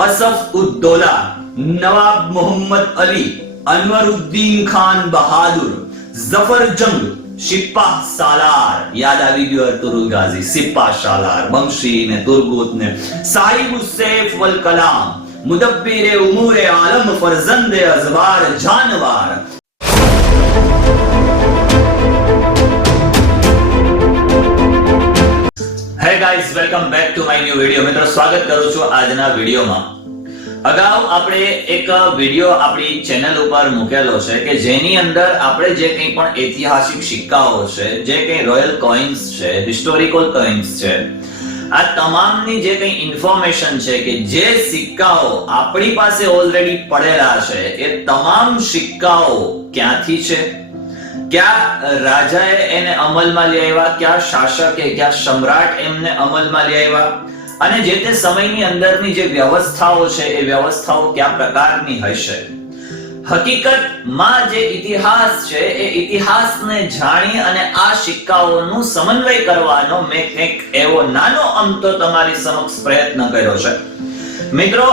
असफ उद्दौला, नवाब मोहम्मद अली, अनवरुद्दीन खान बहादुर, जफर जंग, सिपाह सालार, याद આવી ગયો અર્તુરુલ ગાઝી, સિપાહ સાલાર, બંશી ને તુર્ગુત ને સાહિબ સૈફ વલ કલામ, મુદબ્બિર ઉમુર આલમ, ફરજંદ અઝવાર જાનવાર. Hey guys, welcome back to my new video. મિત્રો, સ્વાગત કરું છું આજના વિડિયોમાં. અગાઉ આપણે એક વિડિયો આપણી ચેનલ ઉપર મૂકેલો છે કે જેની અંદર આપણે જે કંઈ પણ ઐતિહાસિક સિક્કાઓ છે, જે કંઈ રોયલ કોઇન્સ છે, હિસ્ટોરિકલ કોઇન્સ છે, આ તમામની જે કંઈ ઇન્ફોર્મેશન છે કે જે સિક્કાઓ આપણી પાસે ઓલરેડી પડેલા છે એ તમામ સિક્કાઓ ક્યાંથી છે, ક્યાં રાજાએ એને અમલમાં લઈ આવ્યા, ક્યાં શાસકે, ક્યાં સમ્રાટ એમને અમલમાં લઈ આવ્યા, અને જે તે સમયની અંદરની જે વ્યવસ્થાઓ છે એ વ્યવસ્થાઓ કયા પ્રકારની હશે. હકીકતમાં જે ઇતિહાસ છે એ ઇતિહાસને જાણી અને આ સિક્કાઓનું સમન્વય કરવાનો મેં કંઈક એવો નાનો અમથો તમારી સમક્ષ પ્રયત્ન કર્યો છે. મિત્રો,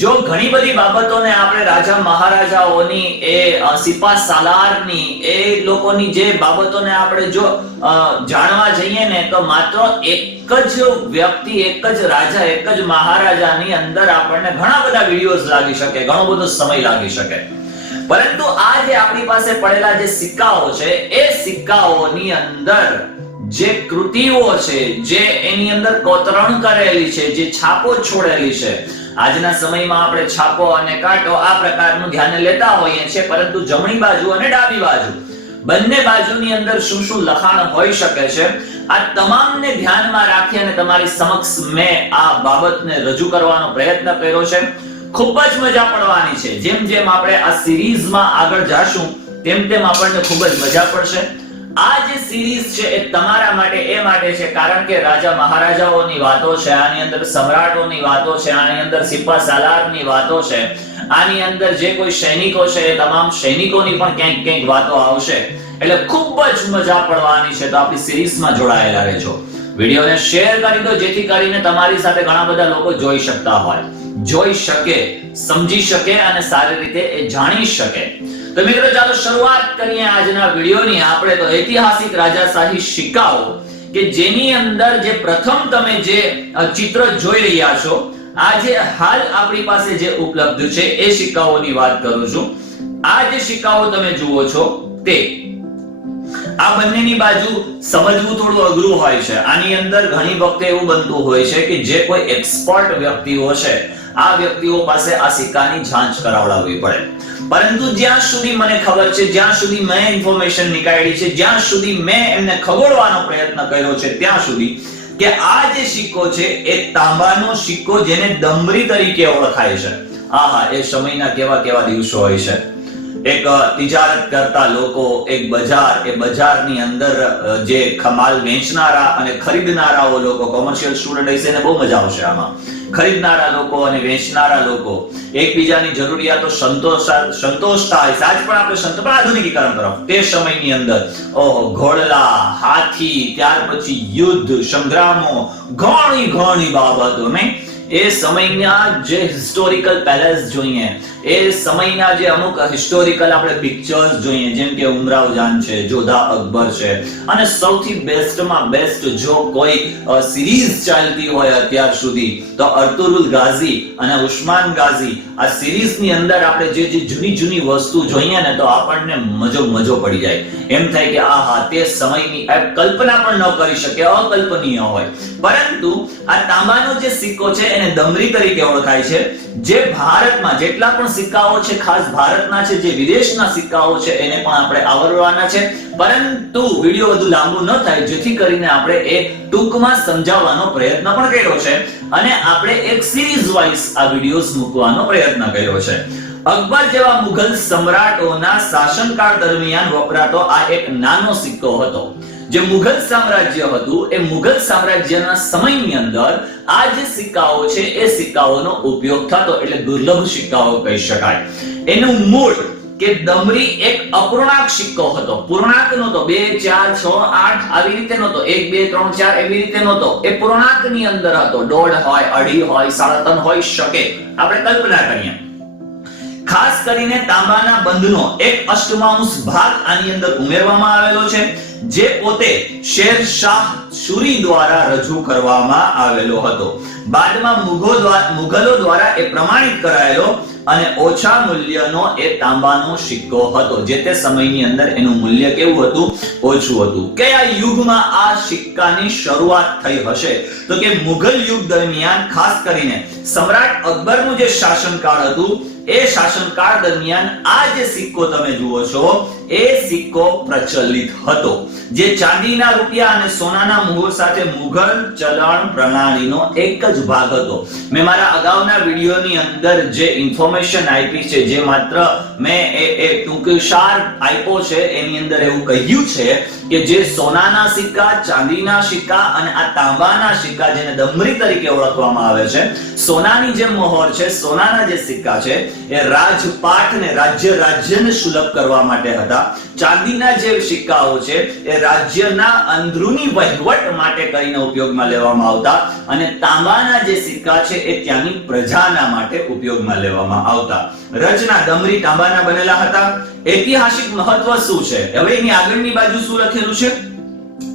જો ઘણી બધી બાબતોને આપણે રાજા મહારાજાઓની, એ સિપાહ સાલારની, એ લોકોની જે બાબતોને આપણે જો જાણવા જઈએ ને તો માત્ર એક જ વ્યક્તિ, એક જ રાજા, એક જ મહારાજાની અંદર આપણને ઘણા બધા વિડિયોઝ લાગી શકે, ઘણો બધો સમય લાગી શકે. પરંતુ આ જે આપણી પાસે પડેલા જે સિક્કાઓ છે એ સિક્કાઓની અંદર જે કૃતિઓ છે, જે એની અંદર કોતરણ કરેલી છે, જે છાપો છોડેલી છે, આજના સમયમાં આપણે છાપો અને કાંટો આ પ્રકારનું ધ્યાન લેતા હોઈએ છીએ, પરંતુ જમણી બાજુ અને ડાબી બાજુ બંને બાજુની અંદર શું શું લખાણ હોઈ શકે છે, આ તમામને ધ્યાનમાં રાખી અને તમારી સમક્ષ મેં આ બાબતને રજૂ કરવાનો પ્રયત્ન કર્યો છે. ખૂબ જ મજા પડવાની છે. જેમ જેમ આપણે આ સિરીઝમાં આગળ જાશું તેમ તેમ આપણને ખૂબ જ મજા પડશે. આ જે સિરીઝ છે એ તમારા માટે એ માટે છે કારણ કે રાજા મહારાજાઓની વાતો છે, આની અંદર સમ્રાટોની વાતો છે, આની અંદર સિપાહ સાલારની વાતો છે, આની અંદર જે કોઈ સૈનિકો છે એ તમામ સૈનિકોની પણ ક્યાંક ક્યાંક વાતો આવશે. એટલે ખૂબ જ મજા પડવાની છે. તો આપણી સિરીઝમાં જોડાયેલા રહેજો. વિડિયોને શેર કરી દો જેથી કરીને તમારી સાથે ઘણા બધા લોકો જોઈ શકતા હોય, જોઈ શકે, સમજી શકે અને સારી રીતે એ જાણી શકે. તો મિત્રો, ચાલો શરૂઆત કરીએ આજના વિડિયોની. આપણે તો ઐતિહાસિક રાજાશાહી સિક્કાઓ કે જેની અંદર જે પ્રથમ તમે જે ચિત્ર જોઈ રહ્યા છો, આજે હાલ આપણી પાસે જે ઉપલબ્ધ છે એ સિક્કાઓની વાત કરું છું. આ જે સિક્કાઓ તમે જુઓ છો તે આ બંનેની બાજુ સમજવું થોડું અઘરું હોય છે. આની અંદર ઘણી વખતે એવું બનતું હોય છે કે જે કોઈ એક્સપર્ટ વ્યક્તિઓ છે આ વ્યક્તિઓ પાસે આ સિક્કાની જાંચ કરાવડાવવી પડે. પરંતુ જ્યાં સુધી મને ખબર છે, જ્યાં સુધી મેં ઇન્ફોર્મેશન નીકાળી છે, જ્યાં સુધી મેં એમને ખગોળવાનો પ્રયત્ન કર્યો છે ત્યાં સુધી કે આ જે સિક્કો છે એ તાંબાનો સિક્કો જેને દમરી તરીકે ઓળખાય છે. આહા, એ સમયના કેવા કેવા દિવસો હોય છે. એક તિજારત કરતા લોકો, એક બજાર, એ બજારની અંદર જે માલ વેચનારા અને ખરીદનારાઓ લોકો, કોમર્શિયલ સ્ટુડન્ટ હશે ને બહુ મજા આવશે આમાં. ખરીદનારા લોકો અને વેચનારા લોકો એકબીજાની જરૂરિયાતો સંતોષતા હોય. આજ પણ આપણે સંત આધુનિકીકરણ તરફ, તે સમયની અંદર ઘોડલા, હાથી, ત્યાર પછી યુદ્ધ, સંગ્રામો, ઘણી બાબતો નહીં. એ સમયના જે હિસ્ટોરિકલ પેલેસ જોઈએ, એ સમયના જે અમુક હિસ્ટોરિકલ આપણે પિક્ચર્સ જોઈએ, જેમ કે ઉમરાવ જાન છે, જોધા અકબર છે, અને સૌથી બેસ્ટમાં બેસ્ટ જો કોઈ સિરીઝ ચાલતી હોય અત્યાર સુધી તો અર્તુરુલ ગાઝી અને ઉસ્માન ગાઝી. આ સિરીઝની અંદર આપણે જે જૂની વસ્તુ જોઈએ ને તો આપણને મજો પડી જાય. એમ થાય કે આહા, તે સમયની કલ્પના પણ ન કરી શકે, અકલ્પનીય હોય. પરંતુ આ તાંબાનો જે સિક્કો છે એને દમરી તરીકે ઓળખાય છે. જે ભારતમાં જેટલા પણ સિક્કાઓ છે ખાસ ભારતના છે, જે વિદેશના સિક્કાઓ છે એને પણ આપણે આવરવાના છે. પરંતુ વિડિયો વધુ લાંબો ન થાય જેથી કરીને આપણે એ ટૂંકમાં સમજાવવાનો પ્રયત્ન પણ કર્યો છે અને આપણે એક સિરીઝ વાઇઝ આ વિડિયોઝ મૂકવાનો પ્રયત્ન કર્યો છે. અકબર જેવા મુઘલ સમ્રાટોના શાસનકાળ દરમિયાન વપરાતો આ એક નાનો સિક્કો હતો. જે મુઘલ સામ્રાજ્ય હતું એ મુઘલ સામ્રાજ્યના સમયની અંદર આ જે સિક્કાઓ છે એ સિક્કાઓનો ઉપયોગ થતો, એટલે દુર્લભ સિક્કાઓ કહી શકાય. એનું મૂળ કે દમરી એક અપૂર્ણાંક સિક્કો હતો, પૂર્ણાંક નહોતો, 2 4 6 8 આવી રીતે નહોતો, 1 2 3 4 એવી રીતે નહોતો, એ પૂર્ણાંકની અંદર હતો. 1.5 હોય, 2.5 હોય, 3.5 હોય શકે, આપણે કલ્પના કરીએ. ખાસ કરીને તાંબાના બંધનો એક અષ્ટમાંશ ભાગ આની અંદર ઉમેરવામાં આવેલો છે, જે પોતે શેરશાહ સૂરી દ્વારા રજૂ કરવામાં આવેલો હતો. બાદમાં મુઘલો દ્વારા એ પ્રમાણિત કરાયેલો અને ઓછા મૂલ્યનો એ તાંબાનો સિક્કો હતો. જે તે સમયની અંદર એનું મૂલ્ય કેવું હતું? ઓછું હતું. કયા યુગમાં આ સિક્કાની શરૂઆત થઈ હશે? તો કે મુઘલ યુગ દરમિયાન, ખાસ કરીને સમ્રાટ અકબરનું જે શાસનકાળ હતું એ શાસનકાળ દરમિયાન આ જે સિક્કો તમે જુઓ છો એ સિક્કો પ્રચલિત હતો, જે ચાંદીના રૂપિયા અને સોનાના મુહૂર્ત સાથે મુઘલ ચલણ પ્રણાલીનો એક જ ભાગ હતો. મેં મારા અગાઉના વિડિયોની અંદર જે ઇન્ફોર્મેશન આપી છે, જે માત્ર મેં એ ટૂંકસાર આપ્યો છે, એની અંદર એવું કહ્યું છે કે જે સોનાના સિક્કા, ચાંદીના સિક્કા અને આ તાંબાના સિક્કા, જેને દમરી તરીકે ઓળખવામાં આવે છે, સોનાની જે મહોર છે, સોનાના જે સિક્કા છે એ રાજપાટને, રાજ્યને સુલભ કરવા માટે હતા. ચાંદીના જે સિક્કાઓ છે એ રાજ્યના અંદરૂની વહીવટ માટે કરીને ઉપયોગમાં લેવામાં આવતા, અને તાંબાના જે સિક્કા છે એ ત્યાંની પ્રજાના માટે ઉપયોગમાં લેવામાં આવતા. રચના દમરી તાંબાના બનેલા હતા. ઐતિહાસિક મહત્વ શું છે? હવે એની આગળની બાજુ શું લખેલું છે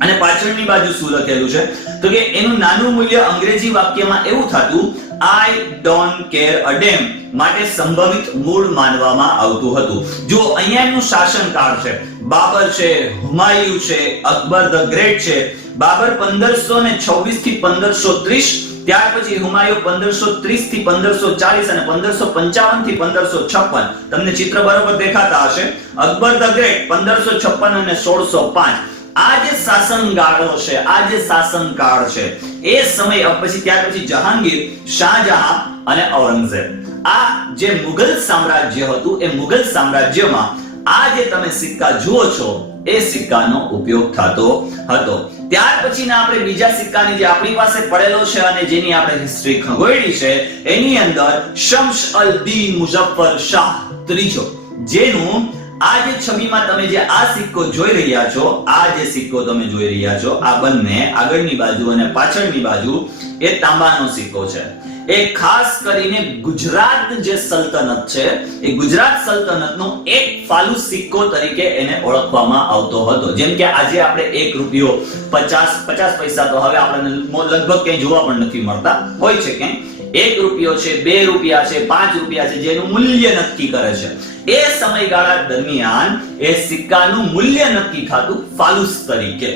અને પાછળની બાજુ શું લખેલું છે? તો કે એનું નાનું મૂલ્ય અંગ્રેજી વાક્યમાં એવું થતું, I don't care a damn, માટે સંભવિત મૂળ માનવામાં આવતું હતું. જો અહીંયાનું શાસનકાળ છે, બાબર છે, હુમાયુ છે, અકબર ધ ગ્રેટ છે. બાબર 1526 થી 1530, ત્યાર પછી હુમાયુ 1530 થી 1540 અને 1555 થી 1556. તમને ચિત્ર બરોબર દેખાતા હશે. અકબર ધ ગ્રેટ 1556 અને 1605. આ જે શાસનકાળો છે, આ જે શાસનકાળ છે, એ સમય પછી ત્યાર પછી જહાંગીર, શાહજહાં અને ઔરંગઝેબ, આ જે મુઘલ સામ્રાજ્ય હતું એ મુઘલ સામ્રાજ્યમાં આ જે તમે સિક્કા જુઓ છો એ સિક્કાનો ઉપયોગ થતો હતો. ત્યાર પછીના આપણે બીજા સિક્કાની જે આપણી પાસે પડેલો છે અને જેની આપણે હિસ્ટ્રી ખગોળી છે, એની અંદર શમ્સ અલ-દીન મુઝફ્ફર શાહ ત્રીજો, જેનું આ જે છબીમાં તમે જે આ સિક્કો જોઈ રહ્યા છો, આ જે સિક્કો તમે જોઈ રહ્યા છો, આ બંને આગળની બાજુ અને પાછળની બાજુ એ તાંબાનો સિક્કો છે. એ ખાસ કરીને ગુજરાત જે સલ્તનત છે, એ ગુજરાત સલ્તનતનો એક ફાલુસ સિક્કો તરીકે એને ઓળખવામાં આવતો હતો. જેમ કે આજે આપણે 1 રૂપિયો 50 પૈસા તો હવે આપણને લગભગ ક્યાંય જોવા પણ નથી મળતા, હોય છે ક્યાંય. 1 રૂપિયો છે, 2 રૂપિયા છે, 5 રૂપિયા છે, જેનું મૂલ્ય નક્કી કરે છે. એ સમયગાળા દરમિયાન એ સિક્કાનું મૂલ્ય નક્કી થતું ફાલુસ તરીકે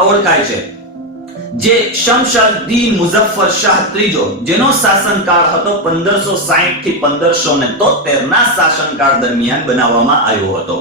ઓળખાય છે. જે શમ્સ અલ-દીન મુઝફ્ફર શાહ ત્રીજો, જેનો શાસનકાળ હતો 1560 થી 1573 ના શાસનકાળ દરમિયાન બનાવવામાં આવ્યો હતો.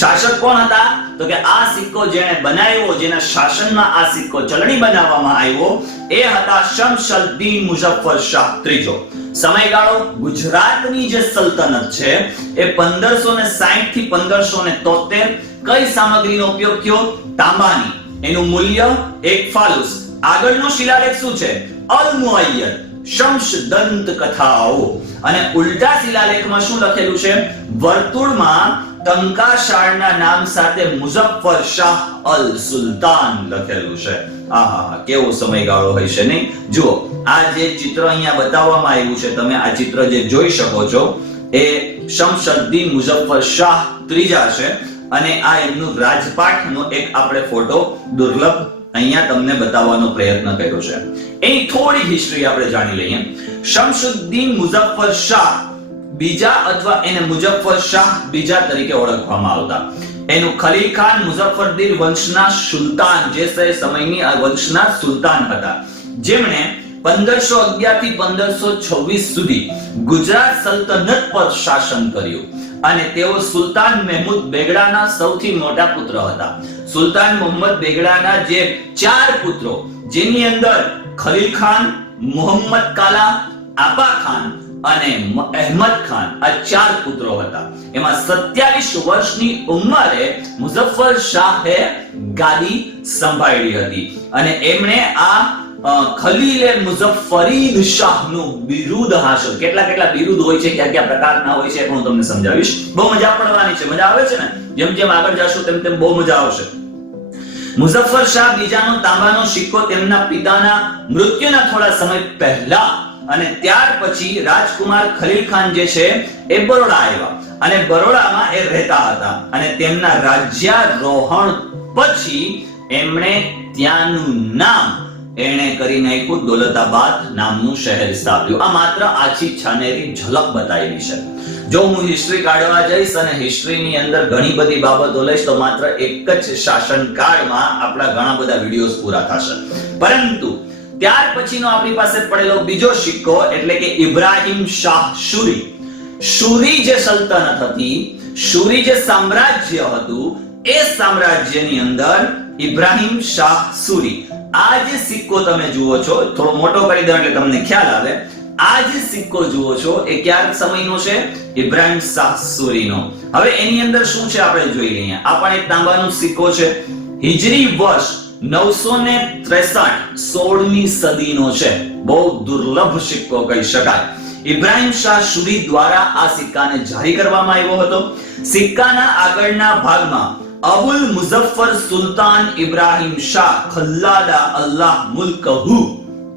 શાસક કોણ હતા? તો કે આ સિક્કો જેણે બનાવ્યો, જેના શાસનમાં આ સિક્કો ચલણી બનાવવામાં આવ્યો, એ હતા શમ્સ અલ-દીન મુઝફ્ફર શાહ ત્રીજો. સમયગાળો ગુજરાતની જે સલ્તનત છે એ 1560 થી 1573. કઈ સામગ્રીનો ઉપયોગ થયો? તાંબાની. એનું મૂલ્ય 1 ફાલુસ. આગળનો શિલાલેખ શું છે? અલ-મુઅય્યદ, શમ્સ દંત કથાઓ. અને ઉલ્ટા શિલાલેખમાં શું લખેલું છે? વર્તુળમાં ટંકાશાળના નામ સાથે મુઝફ્ફર શાહ અલ સુલતાન લખેલું છે. આહા, કેવો સમયગાળો હોય છે નહીં? જુઓ, આ જે ચિત્ર અહીંયા બતાવવામાં આવ્યું છે, તમે આ ચિત્ર જે જોઈ શકો છો એ શમ્સ અલ-દીન મુઝફ્ફર શાહ ત્રીજા છે, અને આ એમનું રાજપાટનો એક આપણે ફોટો દુર્લભ અહીંયા તમને બતાવવાનો પ્રયત્ન કર્યો છે. એની થોડી હિસ્ટ્રી આપણે જાણી લઈએ. શમ્સુદ્દીન મુઝફ્ફર શાહ બીજા અથવા એને મુઝફ્ફર શાહ બીજા તરીકે ઓળખવામાં આવતા. એનું ખલીલ ખાન મુઝફ્ફરદીન વંશના સુલતાન, જે સમયની આ વંશના સુલતાન હતા, જેમણે 1511 થી 1526 સુધી ગુજરાત સલ્તનત પર શાસન કર્યું. અને તેઓ સુલતાન મહેમૂદ બેગડાના સૌથી મોટા પુત્ર હતા. સુલતાન મોહમ્મદ બેગડાના જે 4 પુત્રો, જેની અંદર ખલીલ ખાન, મોહમ્મદ કાલા, આપા ખાન અને અહેમદ ખાન, આ 4 પુત્રો હતા. એમાં 27 વર્ષની ઉંમરે મુઝફ્ફર શાહે ગાદી સંભાળી હતી અને એમણે આ ખલીલે મુઝફ્ફરીદ શાહનું બિરુદ હાંસલ. કેટલા બિરુદ હોય છે, કયા પ્રકારના હોય છે હું તમને સમજાવીશ. બહુ મજા પડવાની છે. મજા આવે છે ને? જેમ જેમ આગળ જાશું તેમ બહુ મજા આવશે. મુઝફ્ફર શાહ બીજાનો તાંબાનો સિક્કો તેમના પિતાના મૃત્યુના થોડા સમય પહેલા અને ત્યાર પછી રાજકુમાર ખલીલ ખાન જે છે એ બરોડા આવ્યા અને બરોડામાં એ રહેતા હતા અને તેમના રાજ્યારોહણ પછી એમણે ત્યાંનું નામ એણે કરી નાખ્યું દૌલતાબાદ નામનું શહેર સ્થાપ્યું. આ માત્ર આછી છાનેરી ઝલક બતાવી છે. જો હું હિસ્ટ્રી કાઢવા જઈશ અને હિસ્ટ્રીની અંદર ઘણી બધી બાબતો લઈશ તો માત્ર એક જ શાસનકાળમાં આપણા ઘણા બધા વિડિયોઝ પૂરા થશે. પરંતુ ત્યાર પછીનો આપણી પાસે પડેલો બીજો સિક્કો એટલે કે ઇબ્રાહિમ શાહ શુરી. શુરી જે સલ્તનત હતી, શુરી જે સામ્રાજ્ય હતું, એ સામ્રાજ્યની અંદર ઇબ્રાહિમ શાહ શુરી. આ જે સિક્કો તમે જુઓ છો, થોડો મોટો કરી દઉં એટલે તમને ખ્યાલ આવે. આ જે સિક્કો જુઓ છો એ કયા સમયનો છે? ઇબ્રાહિમ શાહ શુરીનો. હવે એની અંદર શું છે આપણે જોઈ લઈએ. આ પણ એક તાંબાનો સિક્કો છે. હિજરી વર્ષ 963 16મી સદીનો છે. બહુ દુર્લભ સિક્કો કહી શકાય. ઇબ્રાહિમ શાહ શુરી દ્વારા આ સિક્કાને જારી કરવામાં આવ્યો હતો. સિક્કાના આગળના ભાગમાં અબુલ મુઝફ્ફર સુલતાન ઇબ્રાહિમ શાહ ખલ્લાદા અલ્લાહ મુલ્કહુ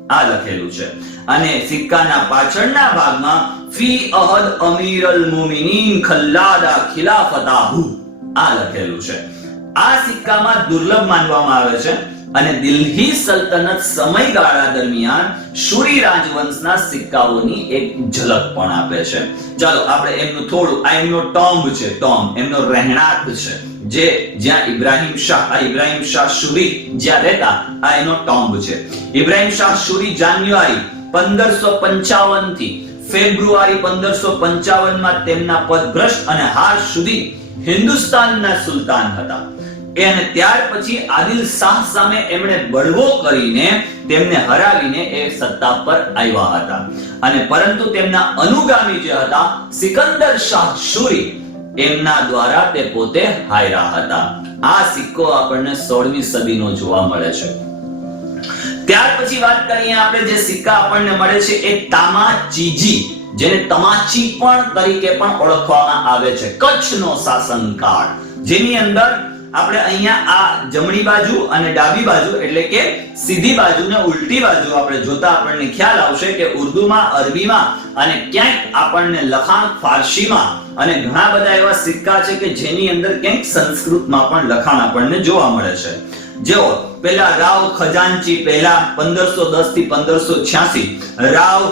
આ લખેલું છે અને સિક્કાના પાછળના ભાગમાં ફી અહદ અમીર અલ મુમિનીન ખલ્લાદા ખિલાફતાહુ આ લખેલું છે. આ સિક્કામાં દુર્લભ માનવામાં આવે છે અને દિલ્હી સલ્તનત સમયગાળા દરમિયાન શુરી રાજવંશના સિક્કાઓની એક ઝલક પણ આપે છે. ચાલો આપણે એમનું થોડું, આ એમનો ટોમ્બ છે, ટોમ્બ એમનો રહેણાંક છે, જે જ્યાં ઇબ્રાહિમ શાહ શુરી જ્યાં રહેતા, આ એનો ટોમ્બ છે. ઇબ્રાહિમ શાહ શુરી જાન્યુઆરી 1555 થી ફેબ્રુઆરી 1555 માં તેમના પદભ્રષ્ટ અને હાર સુધી હિન્દુસ્તાનના સુલતાન હતા. અને ત્યાર પછી આદિલ શાહ સામે એમણે બળવો કરીને તેમને હરાવીને એ સત્તા પર આવ્યા હતા અને પરંતુ તેમના અનુગામી જે હતા સિકંદર શાહ શુરી, એમના દ્વારા તે પોતે હાર્યા હતા. આ સિક્કો આપણને 16મી સદીનો જોવા મળે છે. ત્યાર પછી વાત કરીએ આપણે જે સિક્કા આપણને મળે છે એ તામાચીજી, જેને તમાચી પણ તરીકે પણ ઓળખવામાં આવે છે. કચ્છનો શાસનકાળ, જેની અંદર આપણે અહીંયા આ જમણી બાજુ અને ડાબી બાજુ એટલે કે સીધી બાજુ ને ઉલટી બાજુ આપણે જોતા આપણને ખ્યાલ આવશે કે ઉર્દુમાં, અરબીમાં અને ક્યાંક આપણને લખાણ ફારસીમાં અને ઘણા બધા એવા સિક્કા છે કે જેની અંદર ક્યાંક સંસ્કૃતમાં પણ લખાણ આપણને જોવા મળે છે. જેઓ પહેલા રાવ ખજાનચી પહેલા 1510 થી 1586, રાવ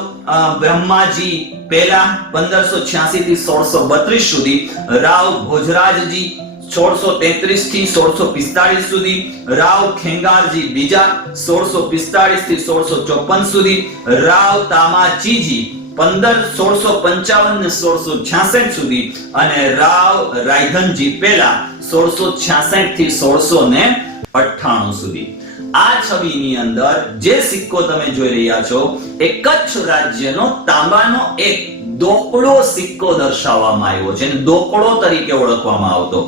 બ્રહ્માજી પહેલા 1586 થી 1632 સુધી, રાવ ભોજરાજજી 1633 થી 1645 સુધી, રાવ ખેંગારજી બીજા 1645 થી 1654 સુધી, રાવ તામાચીજી 1655 ને 1666 સુધી અને રાવ રાયધનજી પહેલા 1666 થી 1698 સુધી. આ છબીની અંદર જે સિક્કો તમે જોઈ રહ્યા છો એ કચ્છ રાજ્યનો તાંબાનો એક દોકડો સિક્કો દર્શાવવામાં આવ્યો છે. દોકડો તરીકે ઓળખવામાં આવતો.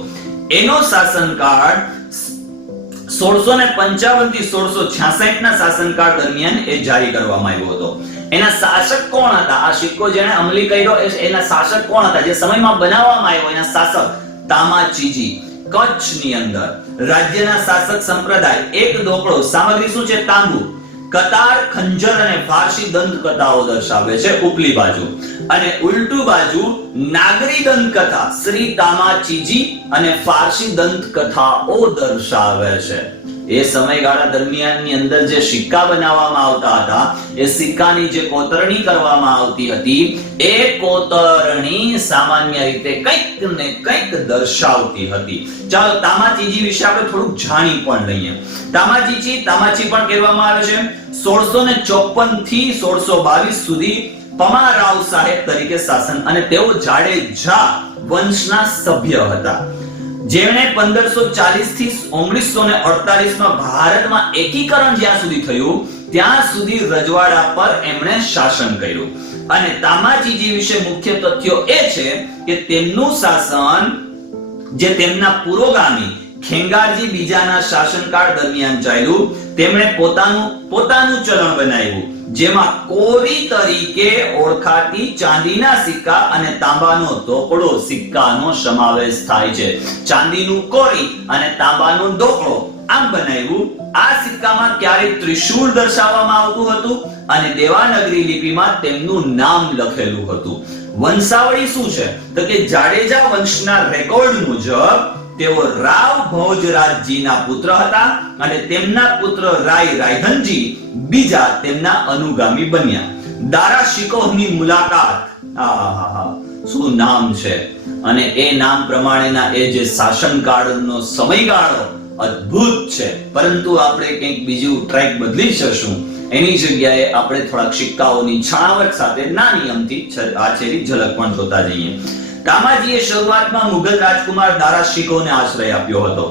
એનો શાસનકાળ 1655 થી 1666 ના શાસનકાળ દરમિયાન એ જારી કરવામાં આવ્યો હતો. એના શાસક કોણ હતા? આ સિક્કો જેણે અમલી કર્યો એના શાસક કોણ હતા? જે સમયમાં બનાવવામાં આવ્યો એના શાસક તામાચીજી. કચ્છની અંદર રાજ્યના શાસક સંપ્રદાય એક દોકડો, સામગ્રી શું છે? તાંબુ, કતાર, ખંજર અને ફારસી દંતકથાઓ દર્શાવે છે ઉપલી બાજુ અને ઉલટુ બાજુ નાગરી દંતકથા શ્રી તામાચીજી અને ફારસી દંતકથાઓ દર્શાવે છે. એ સમયગાળા દરમિયાનની અંદર જે સિક્કા બનાવવામાં આવતા હતા એ સિક્કાની જે કોતરણી કરવામાં આવતી હતી એ કોતરણી સામાન્ય રીતે કંઈક ને કંઈક દર્શાવતી હતી. ચાલો તામાચીજી વિશે આપણે થોડુંક જાણી પણ લઈએ. તામાચી પણ કહેવામાં આવે છે. 1654 થી 1622 સુધી પમારાવ સાહેબ તરીકે શાસન અને તેઓ જાડેજા વંશના સભ્ય હતા, જેમણે 1540 થી 1948 માં ભારતમાં એકીકરણ જ્યાં સુધી થયું ત્યાં સુધી રજવાડા પર એમણે શાસન કર્યું. અને તામાચીજી વિશે મુખ્ય તથ્યો એ છે કે તેમનું શાસન જે તેમના પુરોગામી ખેંગારજી બીજાના શાસનકાળ દરમિયાન ચાલ્યું. તેમણે પોતાનું ચલણ બનાવ્યું, જેમાં કોરી તરીકે ઓળખાતી ચાંદીના સિક્કા અને તાંબાનો દોકડો સિક્કાનો સમાવેશ થાય છે. ચાંદીનું કોરી અને તાંબાનો દોકડો આમ બનાવ્યું. આ સિક્કામાં ક્યારેક ત્રિશૂળ દર્શાવવામાં આવતું હતું અને દેવાનગરી લિપિમાં તેમનું નામ લખેલું હતું. વંશાવળી શું છે તો કે જાડેજા વંશના રેકોર્ડ મુજબ તેઓ રાવ ભોજરાજજીના પુત્ર હતા અને તેમના પુત્ર રાય રાયધનજી બીજા તેમના અનુગામી બન્યા. દારા શિકોહની મુલાકાત, શું નામ છે, અને એ નામ પ્રમાણેના એ જે શાસનકાળનો સમયગાળો અદ્ભુત છે. પરંતુ આપણે કંઈક બીજું ટ્રેક બદલી જશું. એની જગ્યાએ આપણે થોડાક સિક્કાઓની છણાવટ સાથે નાની અમથી આછેરી ઝલક પણ જોતા જઈએ. કામાજીએ શરૂઆતમાં મુગલ રાજકુમાર દારા શિકોહને આશ્રય આપ્યો હતો,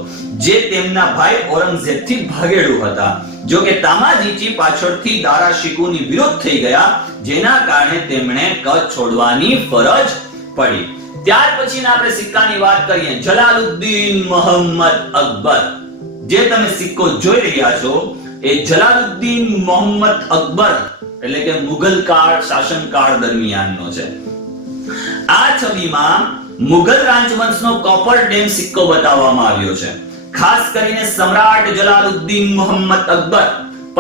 જે તેમના ભાઈ ઔરંગઝેબથી ભાગેડુ હતા. જો કે તામાજીજી પાછળથી દારા શિકોહની વિરોધ થઈ ગયા, જેના કારણે તેમણે કચ્છ છોડવાની ફરજ પડી. ત્યાર પછીના આપણે સિક્કાની વાત કરીએ. જલાલુદ્દીન મોહમ્મદ અકબર, જે તમે સિક્કો જોઈ રહ્યા છો એ જલાલુદ્દીન મોહમ્મદ અકબર એટલે કે મુગલ કાળ શાસનકાળ દરમિયાનનો છે. આ છબીમાં મુગલ રાજવંશનો કોપર ડેમ સિક્કો બતાવવામાં આવ્યો છે. ખાસ કરીને સમ્રાટ જલાલુદ્દીન મોહમ્મદ અકબર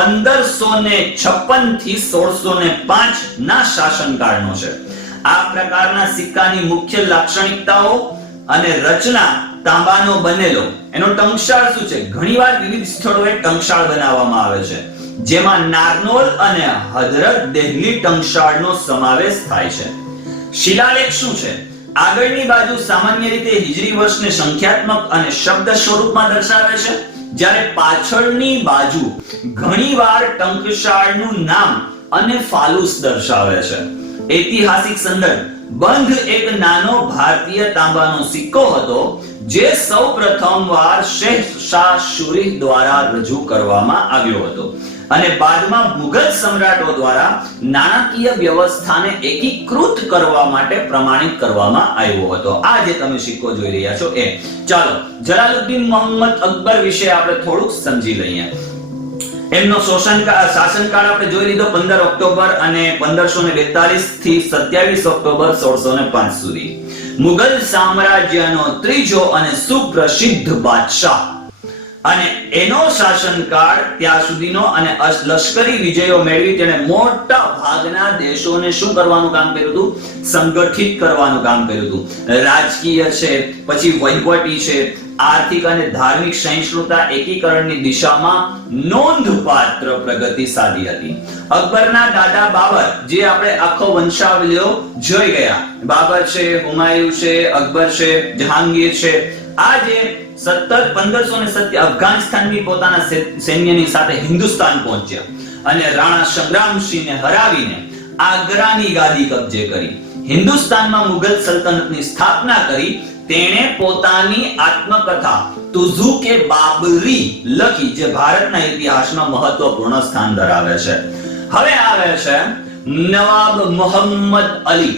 1556 થી 1605 ના શાસનકાળનો છે. આ પ્રકારના સિક્કાની મુખ્ય લાક્ષણિકતાઓ અને રચના તાંબાનો બનેલો એનો ટંકશાળ શું છે. ઘણીવાર વિવિધ સ્થળોએ ટંકશાળ બનાવવામાં આવે છે, જેમાં નારનોલ અને હદરત દહેલી ટંકશાળનો સમાવેશ થાય છે. શિલાલેખ શું છે. આગળની બાજુ સામાન્ય રીતે હિજરી વર્ષને સંખ્યાત્મક અને શબ્દ સ્વરૂપમાં દર્શાવે છે, જ્યારે પાછળની બાજુ ઘણીવાર ટંકશાળનું નામ અને ફાલુસ દર્શાવે છે. ઐતિહાસિક સંદર્ભ. બંધ એક નાનો ભારતીય તાંબાનો સિક્કો હતો, જે સૌપ્રથમવાર શેરશાહ સૂરી દ્વારા રજૂ કરવામાં આવ્યો હતો અને બાદમાં મુગલ સમ્રાટો દ્વારા નાણાકીય વ્યવસ્થાને એકીકૃત કરવા માટે પ્રમાણિત કરવામાં આવ્યો હતો. આ જે તમે સિક્કો જોઈ રહ્યા છો એ. ચાલો જલાલુદ્દીન મોહમ્મદ અકબર વિશે આપણે થોડુંક સમજી લઈએ. એમનો શાસનકાળ આપણે જોઈ લીધો 15 ઓક્ટોબર અને 1542 થી 27 ઓક્ટોબર 1605 સુધી. મુગલ સામ્રાજ્યનો ત્રીજો અને સુપ્રસિદ્ધ બાદશાહ અને એનો શાસનકાળ ત્યાં સુધીનો અને લશ્કરી વિજયો મેળવી તેણે મોટા ભાગના દેશોને શું કરવાનું કામ કર્યું હતું? સંગઠિત કરવાનું કામ કર્યું હતું. રાજકીય છે, પછી વહીવટી છે, આર્થિક અને ધાર્મિક સહિષ્ણુતા એકીકરણની દિશામાં નોંધપાત્ર પ્રગતિ સાધી હતી. અકબરના દાદા બાબર, જે આપણે આખો વંશાવલિયો જોઈ ગયા, બાબર છે, હુમાયુ છે, અકબર છે, જહાંગીર છે, આ જે 1570 અફઘાનિસ્તાનની પોતાના સૈન્યની સાથે હિન્દુસ્તાન પહોંચ્યા અને રાણા સંગ્રામસિંહને હરાવીને આગ્રાની ગાદી કબજે કરી. હિન્દુસ્તાનમાં મુગલ સલ્તનતની સ્થાપના કરી. તેણે પોતાની આત્મકથા તુઝુકે બાબરી લખી, જે ભારતના ઇતિહાસમાં મહત્વપૂર્ણ સ્થાન ધરાવે છે. હવે આવે છે નવાબ મોહમ્મદ અલી.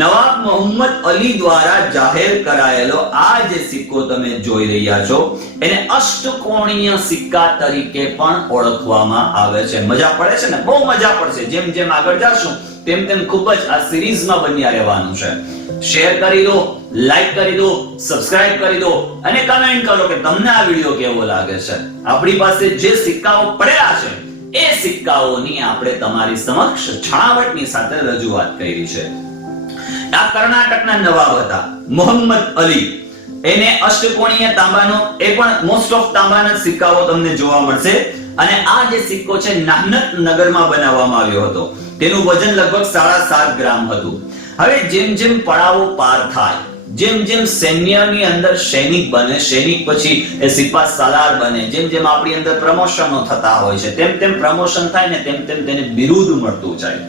નવાબ મોહમ્મદ અલી દ્વારા જાહેર કરાયેલો આ જે સિક્કો તમે જોઈ રહ્યા છો એને અષ્ટકોણીય સિક્કા તરીકે પણ ઓળખવામાં આવે છે. મજા પડે છે ને? બહુ મજા પડશે. જેમ જેમ આગળ જશું તેમ તેમ ખૂબ જ આ સિરીઝમાં બન્યા રહેવાનું છે. શેર કરી દો, લાઈક કરી દો, સબસ્ક્રાઇબ કરી દો અને કમેન્ટ કરો કે તમને આ વિડિયો કેવો લાગે છે. આપણી પાસે જે સિક્કાઓ પડ્યા છે એ સિક્કાઓની આપણે તમારી સમક્ષ છણાવટની સાથે રજૂઆત કરી છે. આ કર્ણાટકના નવાબ હતા મોહમ્મદ અલી. એને અષ્ટકોણીય તાંબાનો એ પણ મોસ્ટ ઓફ તાંબાના સિક્કાઓ તમને જોવા મળશે. અને આ જે સિક્કો છે નાહનત નગરમાં બનાવવામાં આવ્યો હતો. તેનું વજન લગભગ 7.5 ગ્રામ હતું. હવે જેમ જેમ પડાવો પાર થાય, જેમ જેમ સૈન્યની અંદર સૈનિક બને, સૈનિક પછી એ સિપાહ સાલાર બને, જેમ જેમ આપણી અંદર પ્રમોશનો થતા હોય છે, તેમ તેમ પ્રમોશન થાય ને તેમ તેમ તેને બિરુદ મળતું જાય.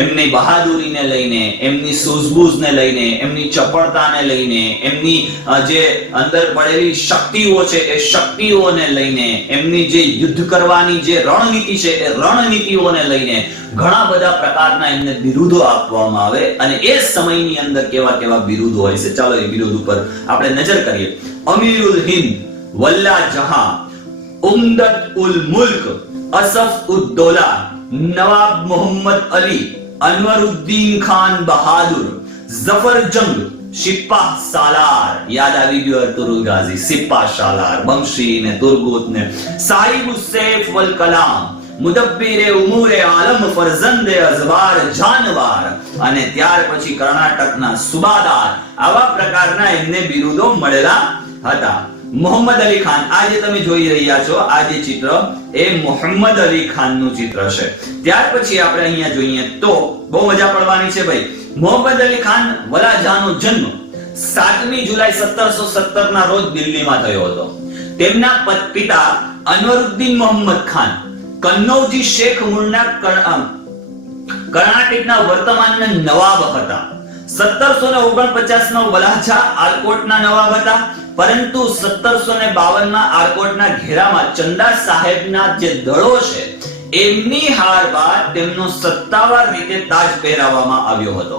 એમની બહાદુરીને લઈને, એમની સૂઝબૂઝને લઈને, એમની ચપળતાને લઈને, એમની જે અંદર પડેલી શક્તિઓ છે એ શક્તિઓને લઈને, એમની જે યુદ્ધ કરવાની જે રણનીતિ છે એ રણનીતિઓને લઈને ઘણા બધા પ્રકારના એમને બિરુદો આપવામાં આવે. અને એ સમયની અંદર કેવા કેવા બિરુદો હોય છે, ચાલો એ બિરુદ ઉપર આપણે નજર કરીએ. અમીરુલ હિન્દ વલ્લા જહાં, ઉમદત ઉલ મુલ્ક, અસફ ઉદ્દૌલા, નવાબ મોહમ્મદ અલી, અનવરુદ્દીન ખાન બહાદુર, ઝફરજંગ, સિપાહ સાલાર, યાદ આવી ગયો અર્તુરુલ ગાઝી, સિપાહ સાલાર, બંશી ને તુર્ગુત ને, સાહિબુ સૈફ વલ કલામ, મુદબ્બિરે ઉમુરે આલમ, ફરઝંદે અઝવાર જાનવાર, અને ત્યાર પછી કર્ણાટકના સુબાદાર, આવા પ્રકારના એમને બિરુદો મળેલા હતા. મોહમ્મદ અલી ખાન, આ જે તમે જોઈ રહ્યા છો આ જે ચિત્ર એ મોહમ્મદ અલી ખાન નું ચિત્ર છે. ત્યાર પછી આપણે અહીંયા જોઈએ તો બહુ મજા પડવાની છે ભાઈ. મોહમ્મદ અલી ખાન વલાજાનો જન્મ 7મી જુલાઈ 1717 ના રોજ દિલ્હીમાં થયો હતો. તેમના પિતા અનવરુદ્દીન મોહમ્મદ ખાન કન્નૌજી શેખ મૂળના કર્ણાટકના વર્તમાનના નવાબ હતા. 1749 માં વલાજા આરકોટના નવાબ હતા, પરંતુ 1752 માં આરકોટના ઘેરામાં ચંદા સાહેબના જે દળો છે એમની હાર બાદ તેમનો સત્તાવાર રીતે તાજ પહેરાવવામાં આવ્યો હતો.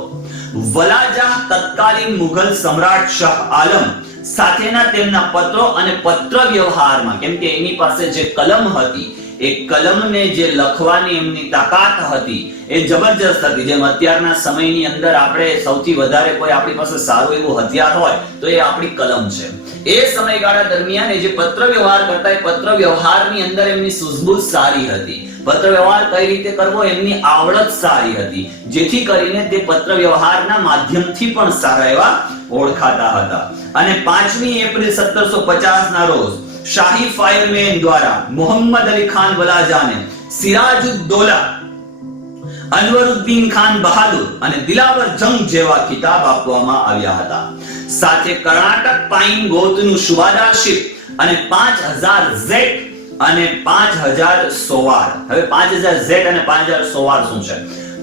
વલાજા તત્કાલીન મુઘલ સમ્રાટ શાહ આલમ સાથેના તેમના પત્રો અને પત્ર વ્યવહારમાં, કેમ કે એની પાસે જે કલમ હતી એ કલમને જે લખવાની એમની તાકાત હતી એ જબરજસ્ત હતી. જેમ અત્યારના સમયની અંદર આપણે સૌથી વધારે કોઈ આપણી પાસે સારું એવું હથિયાર હોય તો એ આપણી કલમ છે. એ સમયગાળા દરમિયાન એ જે પત્ર વ્યવહાર કરતા એ પત્ર વ્યવહારની અંદર એમની સૂઝબૂઝ સારી હતી. પત્ર વ્યવહાર કઈ રીતે કરવો એમની આવડત સારી હતી, જેથી કરીને તે પત્ર વ્યવહારના માધ્યમથી પણ સારા એવા ઓળખાતા હતા. અને 5મી એપ્રિલ 1750 ના રોજ શાહી ફાયરમેન દ્વારા મોહમ્મદ અલી ખાન વલાજાને સિરાજુદ્દૌલા, અનવરુદ્દીન ખાન બહાદુર અને દિલાવર જંગ જેવા ખિતાબ આપવામાં આવ્યા હતા. સાથે કર્ણાટક પાઇન ગોતનું સુબાદારશીપ અને 5000 ઝેટ અને 5000 સોવાર. હવે 5000 ઝેટ અને 5000 સોવાર શું છે?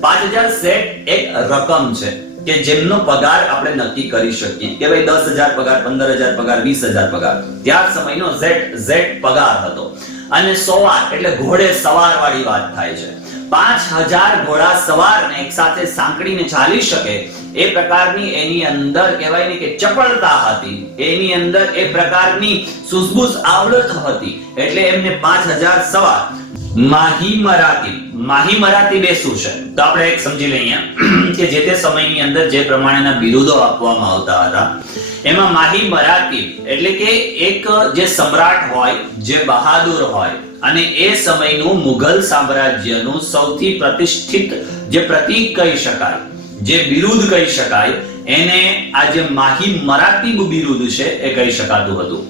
5000 ઝેટ એક રકમ છે કે જેમનો પગાર આપણે નક્કી કરી શકીએ કે ભાઈ 10000 પગાર, 15000 પગાર, 20000 પગાર. ત્યાર સમયનો ઝેટ પગાર હતો. અને સોવાર એટલે ઘોડે સવાર વાળી વાત થાય છે. 5000 ઘોડા સવારને એક સાથે સાંકળીને ચાલી શકે એ પ્રકારની એની અંદર કહેવાય ને કે ચપળતા હતી, એની અંદર એ પ્રકારની સૂઝબૂઝ આવડત હતી, એટલે એમને 5000 સવાર. માહી મરાતી બે શું છે તો આપણે એક સમજી લઈએ કે જે તે સમયની અંદર જે પ્રમાણેના બિરુદો આપવામાં આવતા હતા એમાં માહી મરાતી એટલે કે એક જે સમ્રાટ હોય, જે બહાદુર હોય અને એ સમયનું મુઘલ સામ્રાજ્યનું સૌથી પ્રતિષ્ઠિત જે પ્રતીક કહી શકાય, જે બિરુદ કહી શકાય, એને આ જે માહી મરાતીબ બિરુદ છે એ કહી શકાતું હતું.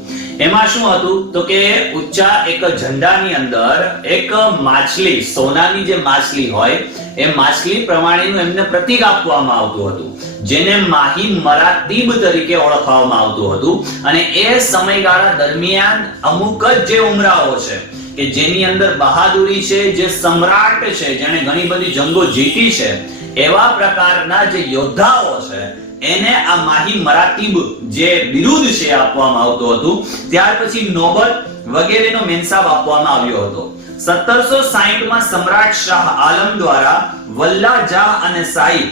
એમાં શું હતું તો કે ઊંચા એક ઝંડાની અંદર એક માછલી, સોનાની જે માછલી હોય એ માછલી પ્રમાણેનું એમને પ્રતીક આપવામાં આવતું હતું, જેને માહી મરાતીબ તરીકે ઓળખવામાં આવતું હતું. અને એ સમયગાળા દરમિયાન અમુક જ જે ઉમરાઓ છે કે જેની અંદર બહાદુરી છે, જે સમ્રાટ છે, જેણે ઘણી બધી જંગો જીતી છે, એવા પ્રકારના જે યોદ્ધાઓ છે એને આ માહી મરાતીબ જે બિરુદ છે આપવામાં આવતું હતું. ત્યાર પછી નોબત વગેરેનો મેન્સાબ આપવામાં આવ્યો હતો. 1760 માં સમ્રાટ શાહ આલમ દ્વારા વલ્લા જા અને સાહિબ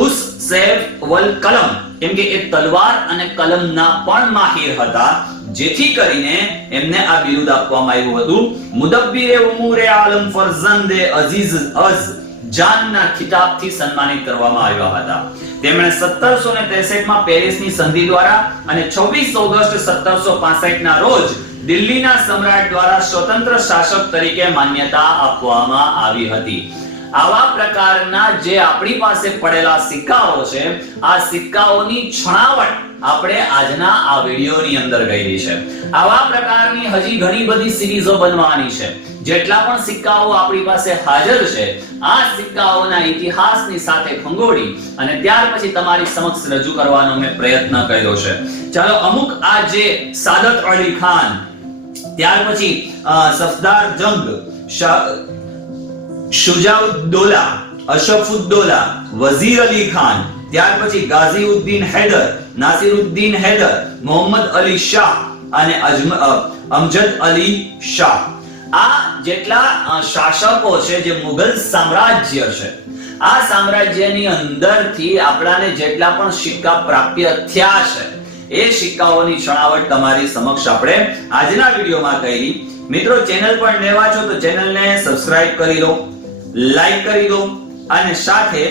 ઉસ સૈફ વલ કલમ, કેમ કે એ તલવાર અને કલમના પણ માહિર હતા, જેથી કરીને એમને આ બિરુદ આપવામાં આવ્યું હતું. મુદબ્બિરે ઉમુરે આલમ ફરઝંદે અઝીઝ અઝ જાનના ખિતાબથી સન્માનિત કરવામાં આવ્યા હતા. તેમણે 1763 માં પેરિસની સંધિ દ્વારા અને 26 ઓગસ્ટ 1765 ના રોજ દિલ્હીના સમ્રાટ દ્વારા સ્વતંત્ર શાસક તરીકે માન્યતા આપવામાં આવી હતી. આવા પ્રકારના જે આપણી પાસે પડેલા સિક્કાઓ છે, આ સિક્કાઓની છણાવટ આપણે આજના આ વિડિયોની અંદર કરી છે. આવા પ્રકારની હજી ઘણી બધી સિરીઝો બનવાની છે. જેટલા પણ સિક્કાઓ આપણી પાસે હાજર છે, આ સિક્કાઓના ઇતિહાસની સાથે ખંગોળી અને ત્યાર પછી તમારી સમક્ષ રજૂ કરવાનો મેં પ્રયત્ન કર્યો છે. ચાલો અમુક આ જે સાદત અલી ખાન, ત્યાર પછી સફદાર જંગ, શુજાઉદ્દૌલા, અશફુદ્દૌલા, વઝીર અલી ખાન, ત્યાર પછી ગાઝીઉદ્દીન હૈદર, નાસિરુદ્દીન હૈદર, મોહમ્મદ અલી શાહ અને અમજદ અલી શાહ. આ જેટલા શાસકો છે, જે મુઘલ સામ્રાજ્ય છે, આ સામ્રાજ્યની અંદરથી આપણાને જેટલા પણ સિક્કા પ્રાપ્ય થયા છે એ સિક્કાઓની છણાવટ તમારી સમક્ષ આપણે આજના વિડીયોમાં કરી. મિત્રો ચેનલ પર નવા છો તો ચેનલને સબસ્ક્રાઇબ કરી દો, લાઈક કરી દો અને સાથે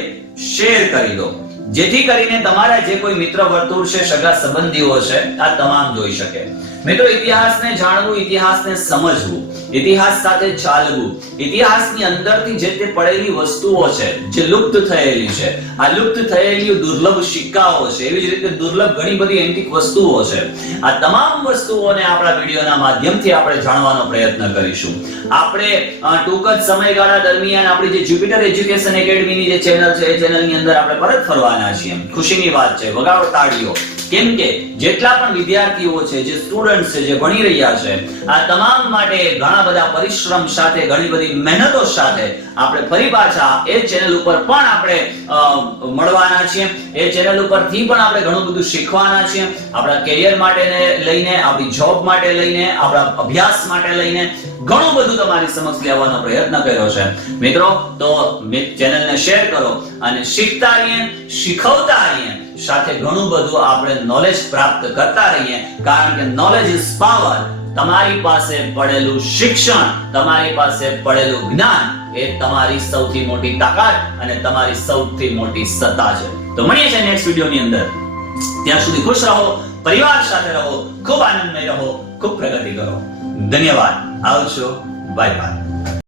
શેર કરી દો, જેથી કરીને તમારા જે કોઈ મિત્ર વર્તુળ છે, સગા સંબંધીઓ છે, આ તમામ જોઈ શકે. મિત્રો ઇતિહાસને જાણવું, ઇતિહાસને સમજવું, ઇતિહાસ સાથે ચાલવું, ઇતિહાસની અંદરથી જે તે પડેલી વસ્તુઓ છે, જે લુપ્ત થયેલી છે, આ લુપ્ત થયેલી દુર્લભ સિક્કાઓ છે, એવી જ રીતે દુર્લભ ઘણી બધી એન્ટિક વસ્તુઓ છે, આ તમામ વસ્તુઓને આપણા વિડીયોના માધ્યમથી આપણે જાણવાનો પ્રયત્ન કરીશું. આપણે ટૂંક જ સમયગાળા દરમિયાન આપણી જે જ્યુપિટર એજ્યુકેશન એકેડમીની જે ચેનલ છે, એ ચેનલની અંદર આપણે પરત ફરવાના છીએ. ખુશીની વાત છે, વગાડો તાળીઓ. કેમ કે જેટલા પણ વિદ્યાર્થીઓ છે, જે સ્ટુડન્ટ છે, જે ભણી રહ્યા છે, આ તમામ માટે ઘણા બધા પરિશ્રમ સાથે, ઘણી બધી મહેનતો સાથે આપણે ફરી પાછા એ ચેનલ ઉપર પણ આપણે મળવાના છીએ. એ ચેનલ ઉપરથી પણ આપણે ઘણું બધું શીખવાના છીએ. આપણા કેરિયર માટે લઈને, આપણી જોબ માટે લઈને, આપણા અભ્યાસ માટે લઈને ઘણું બધું તમારી સમક્ષ લેવાનો પ્રયત્ન કર્યો છે. મિત્રો તો ચેનલને શેર કરો અને શીખતા રહીએ, શીખવતા રહીએ, સાથે ઘણું બધું આપણે નોલેજ પ્રાપ્ત કરતા રહીએ, કારણ કે નોલેજ ઇઝ પાવર. તમારી પાસે પડેલું શિક્ષણ, તમારી પાસે પડેલું જ્ઞાન એ તમારી સૌથી મોટી તાકાત અને તમારી સૌથી મોટી સત્તા છે. તો મળીએ છીએ નેક્સ્ટ વિડીયોની અંદર. ત્યાં સુધી ખુશ રહો, પરિવાર સાથે રહો, ખૂબ આનંદમય રહો, ખૂબ પ્રગતિ કરો. ધન્યવાદ. આવજો. Bye bye.